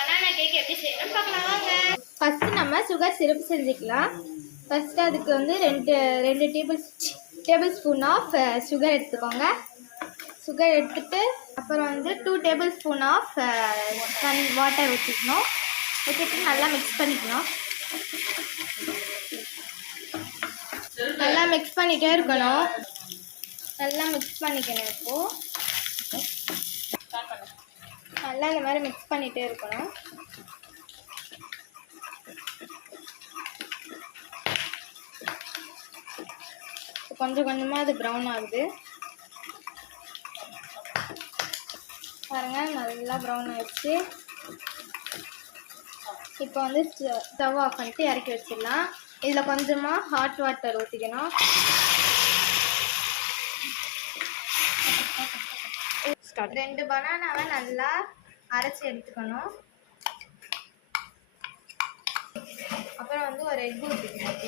Banana cake எப்படி செய்யணும் பார்க்கலாம் வாங்க. ஃபர்ஸ்ட் நம்ம சுகர் சிரப் செஞ்சுக்கலாம். ஃபர்ஸ்ட் அதுக்கு வந்து ரெண்டு டேபிள் ஸ்பூன் ஆஃப் சுகர் எடுத்துக்கோங்க. சுகர் எடுத்துட்டு அப்புறம் வந்து 2 டேபிள் ஸ்பூன் ஆஃப் வாட்டர் ஊற்றிக்கணும். ஊற்றிட்டு நல்லா மிக்ஸ் பண்ணிக்கணும். நல்லா மிக்ஸ் பண்ணிகிட்டே இருக்கணும். நல்லா மிக்ஸ் பண்ணிக்கணும். இப்போது நல்லா இந்த மாதிரி மிக்ஸ் பண்ணிகிட்டே இருக்கணும். கொஞ்சம் கொஞ்சமாக அது ப்ரௌன் ஆகுது பாருங்கள். நல்லா ப்ரௌன் ஆகிடுச்சு. இப்போ வந்து ஸ்டவ் ஆஃப் பண்ணிட்டு இறக்கி வச்சிடலாம். இதில் கொஞ்சமாக ஹாட் வாட்டர் ஊற்றிக்கணும். ரெண்டு பனானாவை நல்லா அரைச்சி எடுத்துக்கணும். அப்புறம் வந்து ஒரு எக் ஊற்றிக்கணும்.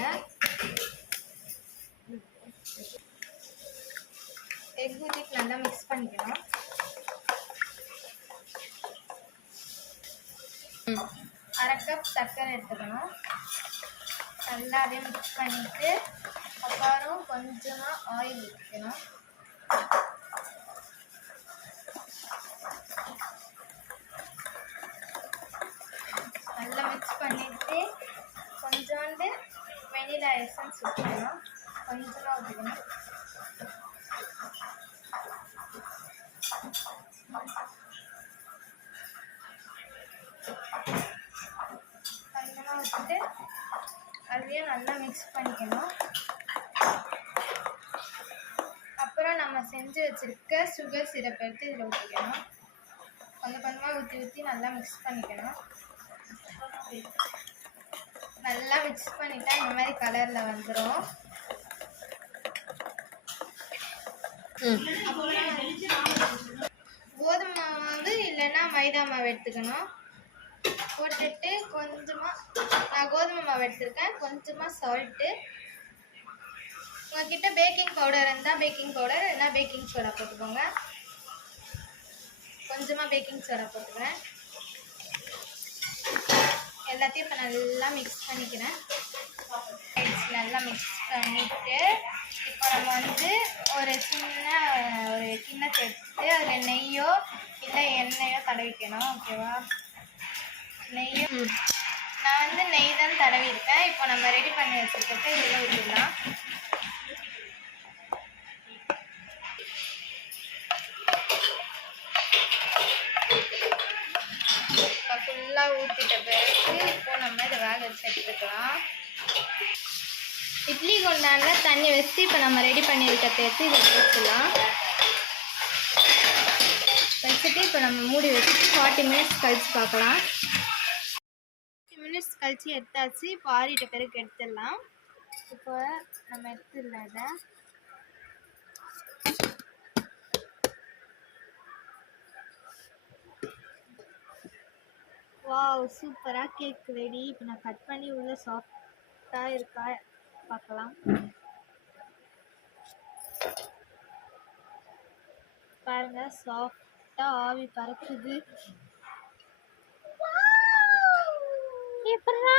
எக் ஊற்றிட்டு நல்லா மிக்ஸ் பண்ணிக்கணும். அரை கப் சர்க்கரை எடுத்துக்கணும். நல்லா அதே மிக்ஸ் பண்ணிட்டு அப்புறம் கொஞ்சமாக ஆயில் ஊற்றிக்கணும். நல்லா மிக்ஸ் பண்ணிட்டு கொஞ்சோண்டு வெனிலா எசன்ஸ் ஊற்றிக்கணும். கொஞ்சமாக ஊற்றிக்கணும். கொஞ்சமாக ஊற்றிட்டு அதையும் நல்லா மிக்ஸ் பண்ணிக்கணும். அப்புறம் நம்ம செஞ்சு வச்சுருக்க சுகர் சிரப் எடுத்து இதில் ஊற்றிக்கணும். கொஞ்சம் கொஞ்சமாக ஊற்றி நல்லா மிக்ஸ் பண்ணிக்கணும். நல்லா மிக்ஸ் பண்ணிட்டா இந்த மாதிரி கலரில் வந்துடும். கோதுமை மாவு இல்லைன்னா மைதா மாவு எடுத்துக்கணும். போட்டுட்டு கொஞ்சமாக நான் கோதுமை மாவு எடுத்துருக்கேன். கொஞ்சமாக சால்ட்டு. உங்கள்கிட்ட பேக்கிங் பவுடர் இருந்தால் பேக்கிங் பவுடர் இல்லைன்னா பேக்கிங் சோடா போட்டுக்கோங்க. கொஞ்சமாக பேக்கிங் சோடா போட்டுக்கிறேன். எல்லாத்தையும் இப்போ நல்லா மிக்ஸ் பண்ணிக்கிறேன். நல்லா மிக்ஸ் பண்ணிவிட்டு இப்போ நம்ம வந்து ஒரு கிண்ணத்தை எடுத்து அதில் நெய்யோ இல்லை எண்ணெயோ தடவிக்கணும். ஓகேவா? நான் வந்து நெய் தான் தடவிருக்கேன். இப்போ நம்ம ரெடி பண்ணி வச்சுருக்கிறத இதில் ஊற்றிடலாம். இப்போ ஃபுல்லாக ஊற்றிட்ட பிறகு இப்போ நம்ம இதை வேக வச்சு எடுத்துக்கலாம். இட்லி குண்டானில் தண்ணி வச்சு இப்போ நம்ம ரெடி பண்ணியிருக்கிறத எடுத்து இதை வச்சிடலாம். வச்சுட்டு இப்போ நம்ம மூடி வச்சு 40 மினிட்ஸ் கழித்து பார்க்கலாம். 40 மினிட்ஸ் கழித்து எடுத்தாச்சு. இப்போ ஆறிட்ட பிறகு எடுத்துடலாம். இப்போ நம்ம எடுத்துடலாம். இதை வாவ், சூப்பராக கேக் ரெடி. இப்போ நான் கட் பண்ணி உள்ள சாஃப்டாக இருக்கா பார்க்கலாம். பாருங்க, சாஃப்டாக ஆவி பறக்குது. எப்படா